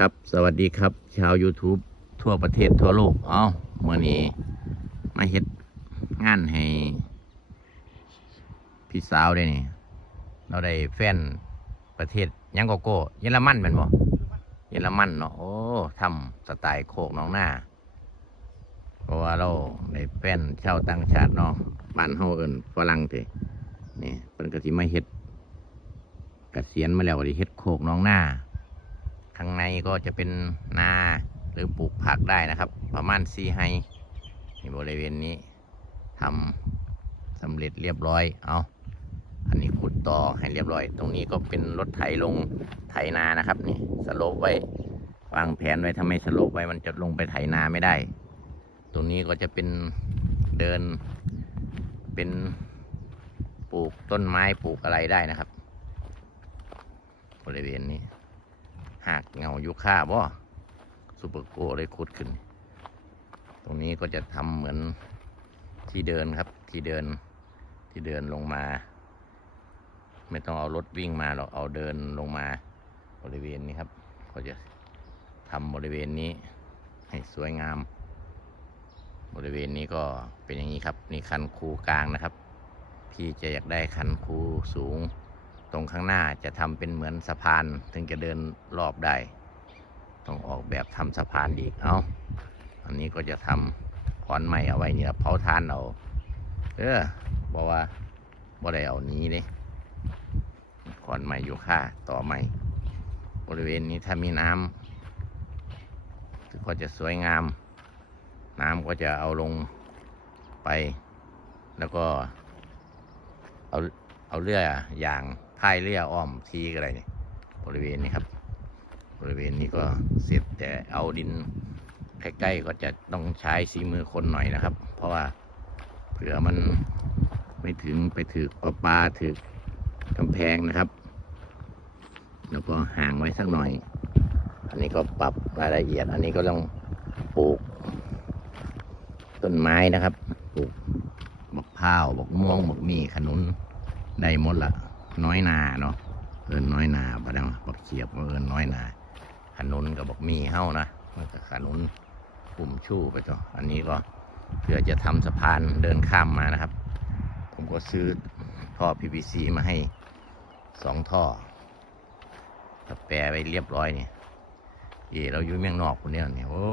ครับ สวัสดีครับ ชาว YouTube ทั่วประเทศทั่วโลก เอาเมื่อนี้ มาเฮ็ดงานให้ พี่สาวได้นี่ เราได้แฟนประเทศยังโกโก้เยอรมันเป็นบ่เยอรมันเนาะ โอ้ทำสไตล์โคกน้องหน้า เพราะว่าเราได้แฟนชาวต่างชาติเนาะบ้านเฮาเอิ้นฝรั่งเตนี่เพิ่นก็สิมาเฮ็ดกเกษียณมาแล้วก็ได้เฮ็ดโคกน้องหน้า ข้างในก็จะเป็นนาหรือปลูกผักได้นะครับ ประมาณสี่ไฮในบริเวณนี้ทำสำเร็จเรียบร้อย เอาอันนี้ขุดต่อให้เรียบร้อย ตรงนี้ก็เป็นรถไถลงไถนานะครับ นี่สโลปไว้วางแผนไว้ถ้าไม่สโลปไว้มันจะลงไปไถนาไม่ได้ ตรงนี้ก็จะเป็นเดิน เป็นปลูกต้นไม้ปลูกอะไรได้นะครับ บริเวณนี้ หากเงายุค่าบ่ซูเปอร์โกเลยขุดขึ้น ตรงนี้ก็จะทำเหมือนที่เดินครับ ที่เดินที่เดินลงมา ไม่ต้องเอารถวิ่งมาหรอกเอาเดินลงมาบริเวณนี้ครับ ก็จะทำบริเวณนี้ให้สวยงาม บริเวณนี้ก็เป็นอย่างนี้ครับ นี่คันคูกลางนะครับ พี่จะอยากได้คันคูสูง ตรงข้างหน้าจะทำเป็นเหมือนสะพานถึงจะเดินรอบได้ ต้องออกแบบทำสะพานอีกเอาอันนี้ก็จะทำขอนไม้เอาไว้เนี่ยเผาทานเอาเออบอกว่าบ่ได้เอานี้เลยขอนไม้อยู่ค่าต่อไม้บริเวณนี้ถ้ามีน้ำก็จะสวยงาม น้ำก็จะเอาลงไป แล้วก็เอาเอาเรื่อยาง พายเรืออ้อมทีอะไรเนี่ยบริเวณนี้ครับ บริเวณนี้ก็เสร็จแต่เอาดินใกล้ๆก็จะต้องใช้สีมือคนหน่อยนะครับ เพราะว่าเผื่อมันไม่ถึงไปถือปลาปลาถือกำแพงนะครับ แล้วก็ห่างไว้สักหน่อย อันนี้ก็ปรับรายละเอียด อันนี้ก็ต้องปลูก ต้นไม้นะครับ ปลูกบักพร้าวบักม่วงบักมีขนุนได้หมดละ น้อยนาเนาะเอินน้อยนาบดังบักเขียบเอินน้อยนาขนุนกับบกมีเฮ้านะมันก็ขนุนกลุ่มชู่ไปต่ออันนี้ก็เพื่อจะทำสะพานเดินข้ามมานะครับ ผมก็ซื้อท่อ PVC มาให้สองท่อถ้าแปรไปเรียบร้อยเนี่ยเอเราอยู่เมืองนอกคนเนี้ยเนี่ยโอ้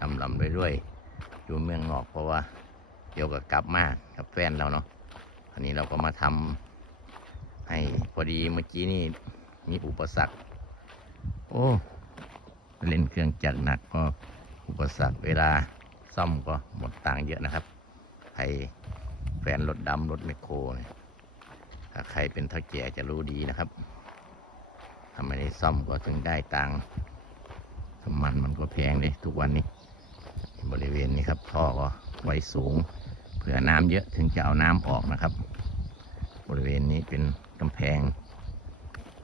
ลำลำไปด้วยอยู่เมืองนอกเพราะว่าเดี๋ยวก็กลับมากับแฟนเราเนาะอันนี้เราก็มาทำ ให้พอดีเมื่อกี้นี่มีอุปสรรค โอ้ เล่นเครื่องจักรหนักก็อุปสรรคเวลาซ่อมก็หมดตังค์เยอะนะครับใครแฟนรถดำรถแมคโครเนี่ยถ้าใครเป็นเท่าแก่จะรู้ดีนะครับถ้าไมได้ซ่อมก็ถึงได้ตังค์น้ำมันมันก็แพงเลยทุกวันนี้ บริเวณนี้ครับท่อก็ไว้สูง เผื่อน้ำเยอะถึงจะเอาน้ำออกนะครับ บริเวณนี้เป็น กำแพง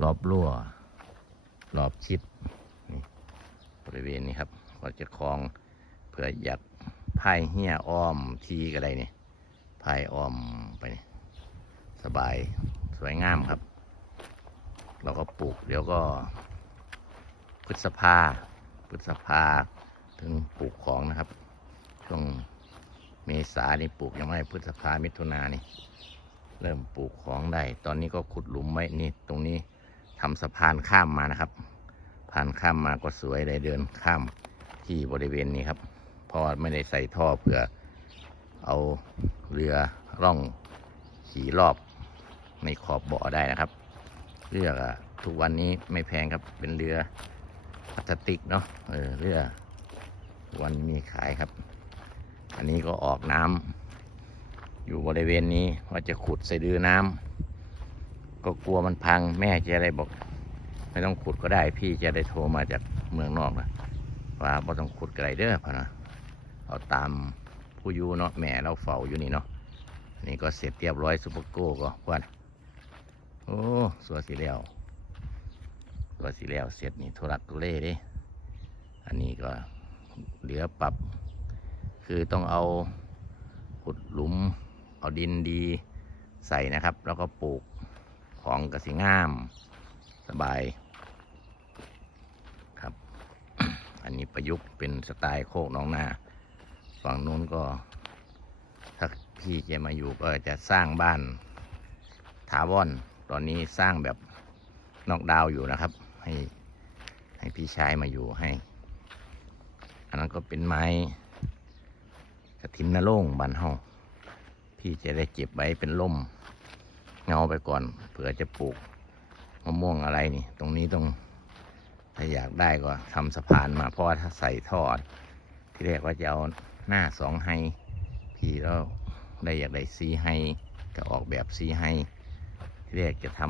รอบรั้วรอบชิดนี่บริเวณนี้ครับก็จะคลองเผื่ออยากพายเหี้ยอ้อมทีก็ได้นี่พายอ้อมไปนี่สบายสวยงามครับ เราก็ปลูกเดี๋ยวก็พฤษภาพฤษภาถึงปลูกของนะครับ ช่วงเมษานี่ปลูกยังไม่พฤษภามิถุนานี่ เริ่มปลูกของได้ ตอนนี้ก็ขุดหลุมไว้นี่ ตรงนี้ทำสะพานข้ามมานะครับผ่านข้ามมาก็สวยเลยเดินข้ามที่บริเวณนี้ครับ เพราะไม่ได้ใส่ท่อเพื่อเอาเรือร่องขี่รอบในขอบบ่อได้นะครับเรืออะทุกวันนี้ไม่แพงครับเป็นเรือพลาสติกเนาะเออเรือวันมีขายครับ อันนี้ก็ออกน้ำ อยู่บริเวณนี้ว่าจะขุดใส่ดือน้ำก็กลัวมันพังแม่จะได้บอก ไม่ต้องขุดก็ได้พี่จะได้โทรมาจากเมืองนอกนะว่าไม่ต้องขุดไกลเด้อพะนะเอาตามผู้อยู่เนาะแม่เราเฝ้าอยู่นี่เนาะอันนี่ก็เสร็จเรียบร้อยซุปเปอร์โก้ก็ว่าโอ้สวยสีแล้วสวยสีแล้วเสร็จนี่ทุรักทุเลเดิอันนี้ก็เหลือปรับ คือต้องเอาขุดหลุม เอาดินดีใส่นะครับ แล้วก็ปลูกของกระสิงามสบายครับ อันนี้ประยุกต์เป็นสไตล์โคกน้องนาฝั่งนู้นก็ถ้าพี่แกมาอยู่ก็จะสร้างบ้านถาวรตอนนี้สร้างแบบนอกดาวอยู่นะครับ ให้ให้พี่ชายมาอยู่ให้ อันนั้นก็เป็นไม้กระถินนโล่งบานเฮา พี่จะได้เก็บไว้เป็นล่มเงาไปก่อนเผื่อจะปลูกมะม่วงอะไรนี่ ตรงนี้ต้องถ้าอยากได้ก็ทำสะพานมาเพราะถ้าใส่ท่อที่แรกว่าจะเอาหน้าสองไฮพี่แล้วได้อยากได้ซีไฮก็ออกแบบซีไฮที่แรกจะท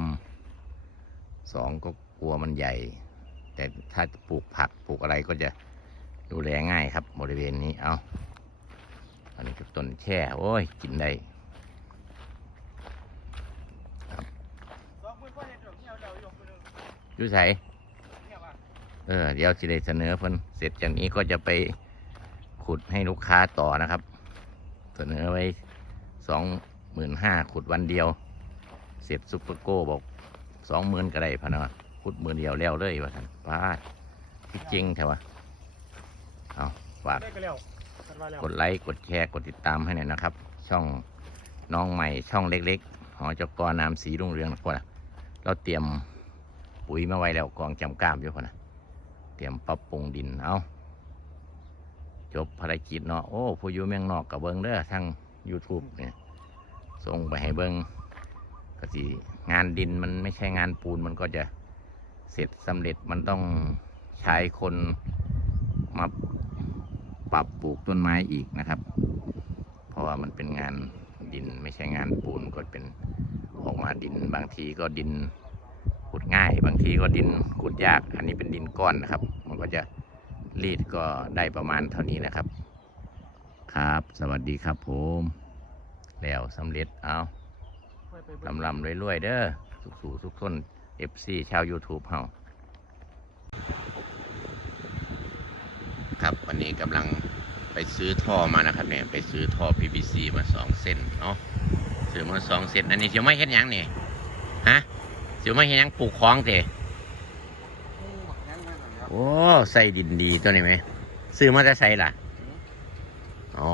ำสองก็กลัวมันใหญ่ แต่ถ้าปลูกผักปลูกอะไรก็จะดูแลง่ายครับบริเวณนี้เอา อันนี้ก็ต้นแช่โอ้ยกินได้สองมือพ่อเห็นดอกเงี้ยวเดี๋ยวยกมือหนึ่งอยู่ใส่เรียว่ะเออเดี๋ยวจะได้เสนอเพิ่นเสร็จจากนี้ก็จะไปขุดให้ลูกค้าต่อนะครับ เสนอไว้สองหมื่นห้าขุดวันเดียว เสร็จซุปเปอร์โก้บอกสองหมื่นก็ได้พะนะขุดมือเดียวแล้วเลยว่าท่านป้าดที่จริงใช่ปะเอาฝากได้ กดไลค์ กดแชร์ กดติดตามให้หน่อยนะครับ ช่องน้องใหม่ช่องเล็กๆ หอจกนามสีรุ่งเรืองนะพ่อนะเราเตรียมปุ๋ยมาไว้แล้วกองจำกล้ามอยู่พ่อนะเตรียมปรับปรุงดิน เอาจบภารกิจเนาะ โอ้ผู้อยู่เมืองนอกกับเบิงเด้อทาง YouTube เนี่ยส่งไปให้เบิงก็สิงานดินมันไม่ใช่งานปูนมันก็จะเสร็จสำเร็จมันต้องใช้คนมา ปรับปลูกต้นไม้อีกนะครับ เพราะว่ามันเป็นงานดินไม่ใช่งานปูนก็เป็นออกมาดิน บางทีก็ดินขุดง่าย บางทีก็ดินขุดยาก อันนี้เป็นดินก้อนนะครับ มันก็จะรีดก็ได้ประมาณเท่านี้นะครับ ครับ สวัสดีครับผม แล้วสำเร็จเอาลำลำรวยๆเด้อสุขสู่ทุกคนเอฟซีชาว YouTube เฮา ครับ วันนี้กำลังไปซื้อท่อมานะครับเนี่ยไปซื้อท่อ PVC มาสองเส้นเนาะซื้อมาสองเส้นอันนี้เสียวไม่เห็นยังเนี่ยฮะเสียวไม่เห็นยังปลูกคลองเถโอ้ใส่ดินดีตัวนี้ไหมซื้อมาจะใส่ล่ะอ๋อ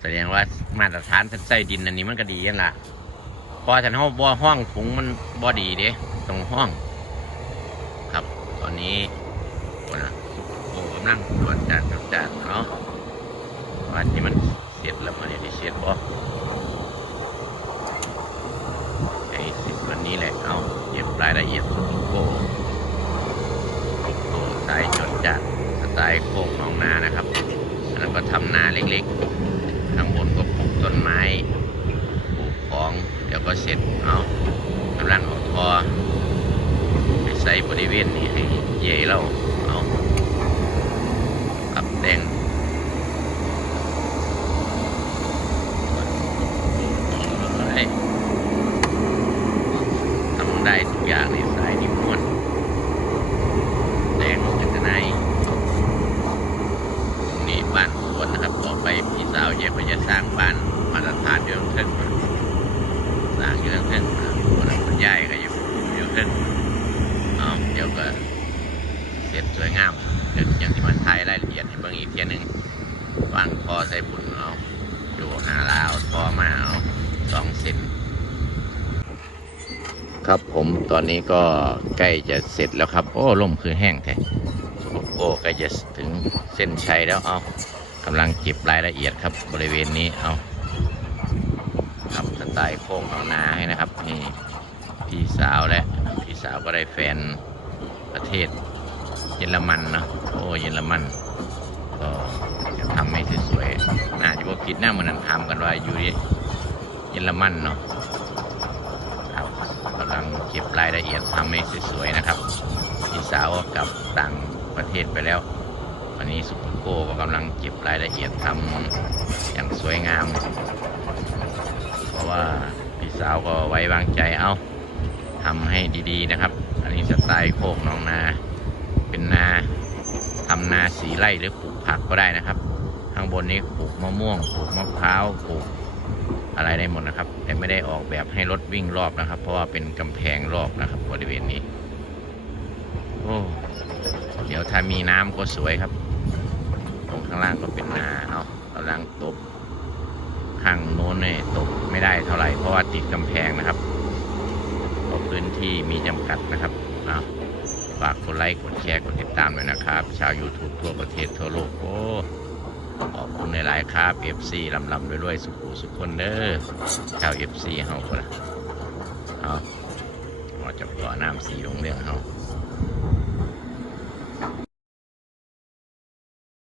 แสดงว่ามาตรฐานใส่ดินอันนี้มันก็ดีกันละเพอฉันห้องบ่อห้องถุงมันบ่ดีเด้ตรงห้อง ครับ ตอนนี้คนนะโอ้กำลังตรวจจัดตรวจจัดเนาะวันที่มันเสร็จแล้วมันจะเสร็จบ่ไอ้สิบวันนี้แหละเอาเก็บรายละเอียดสุดโก้โก้สายจดจัดสไตล์โคกหนองนานะครับอันนั้นก็ทำนาเล็กๆข้างบนก็ปลูกต้นไม้ปลูกของเดี๋ยวก็เสร็จเอากำลังเอาทอไปใส่บริเวณนี้ให้ใหญ่เราเอาปรับ แดงทำได้ทุกอย่างในสายนิ้วม้วนแดงลงจากข้างในนี่บ้านสวนนะครับ ต่อไปพี่สาวเย่ก็จะสร้างบ้านมาตรฐานอยู่ข้างเทิงสร้างอยู่ข้างเทิงคนนั้นคนใหญ่ก็อยู่อยู่ข้างเทิงเอาเดี๋ยวก็เสร็จสวยงามเดี๋ยวอย่างที่มันถ่ายรายละเอียดให้เบิ่งอีกเทียหนึงวางทอใส่บุญเอาอยู่หาลาวทอมาเอาสองเส้น ครับผมตอนนี้ก็ใกล้จะเสร็จแล้วครับ โอ้ลมคือแห้งแท้โอ้ใกล้จะถึงเส้นชัยแล้วเอากำลังเก็บรายละเอียดครับบริเวณนี้เอาทำสไตล์โค้งเอานาให้นะครับนี่พี่สาวและพี่สาวก็ได้แฟนประเทศเยอรมันเนาะโอ้เยอรมันก็ทำให้สวยๆน่าจะว่าผิดหน้ามันนั้นทำกันว่าอยู่เยอรมันเนาะ เก็บรายละเอียดทำให้สวยๆนะครับพี่สาวกับต่างประเทศไปแล้ว วันนี้สุปโก้ก็กำลังเก็บรายละเอียดทำอย่างสวยงาม เพราะว่าพี่สาวก็ไว้วางใจเอาทำให้ดีๆนะครับ อันนี้สไตล์โคกหนองนา เป็นนาทำนาสีไร่หรือปลูกผักก็ได้นะครับ ข้างบนนี้ปลูกมะม่วงปลูกมะพร้าวปลูก อะไรได้หมดนะครับ แต่ไม่ได้ออกแบบให้รถวิ่งรอบนะครับ เพราะว่าเป็นกำแพงรอบนะครับบริเวณนี้ โอ้เดี๋ยวถ้ามีน้ำก็สวยครับ ตรงข้างล่างก็เป็นนาเนากำลังตบข้างโน้นเนี่ยตบไม่ได้เท่าไหร่เพราะว่าติดกำแพงนะครับเพราะพื้นที่มีจำกัดนะครับเอาฝากกดไลค์กดแชร์กดติดตามด้วยนะครับ ชาว YouTube ทั่วประเทศทั่วโลกโอ้ ขอบคุณในหลายๆครับ FC ลำลำรวยๆสุขุสุขคนเด้อชาว FC เฮาคนละเอาเราจะก่อน้ำสีลงเรื่องเฮา